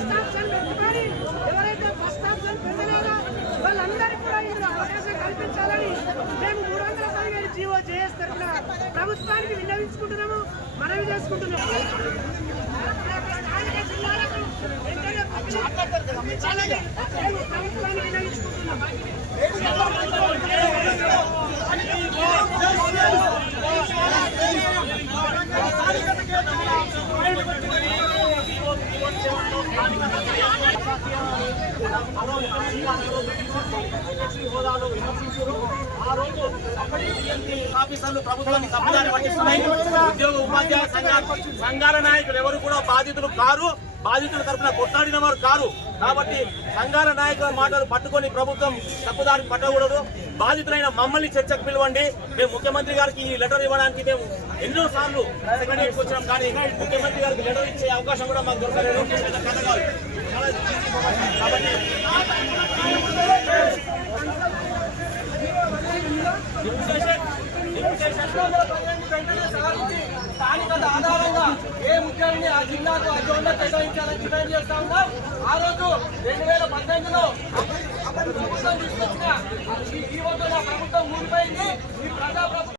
First option పెట్టుకొని ఎవరైతే కూడా ఇందులో అవకాశం కల్పించాలని మేము మూడు వందల జీవో జేఎస్ తరఫున ప్రభుత్వానికి విన్నవించుకుంటున్నాము మనవి చేసుకుంటున్నాము. ప్రభుత్వానికి విన్నవించుకుంటున్నాము. హోదాలో విమర్శించారు ఆ రోజు ఆఫీసర్లు ప్రభుత్వాన్ని తప్పుదారి పట్టిస్తున్నాయి ఉద్యోగ ఉపాధ్యాయ సంఘాల సంఘాల నాయకులు ఎవరు కూడా బాధితులు కారు బాధితుల తరఫున కొట్లాడిన వారు కారు కాబట్టి సంఘాల నాయకుల మాటలు పట్టుకొని ప్రభుత్వం తప్పుదారి పట్టకూడదు బాధితులైన మమ్మల్ని చర్చకు పిలవండి మేము ముఖ్యమంత్రి గారికి ఈ లెటర్ ఇవ్వడానికి మేము ఎన్నో సార్లు సెక్రటరీకి వచ్చినాం కానీ ముఖ్యమంత్రి గారికి లెటర్ ఇచ్చే అవకాశం కూడా మాకు దొరకలేదు పెద్ద కథ కాదు. చాలా easy స్థానికత ఆధారంగా ఏ ఉద్యోగిని ఆ జిల్లాకు ఆ జోన్లో కేటాయించాలని డిమాండ్ చేస్తా ఉన్నాం ఆ రోజు రెండు వేల పద్దెనిమిదిలో ప్రభుత్వం తీసుకొచ్చిన ఈ వద్ద ప్రభుత్వం ఊడిపోయింది ఈ ప్రజా ప్రభుత్వం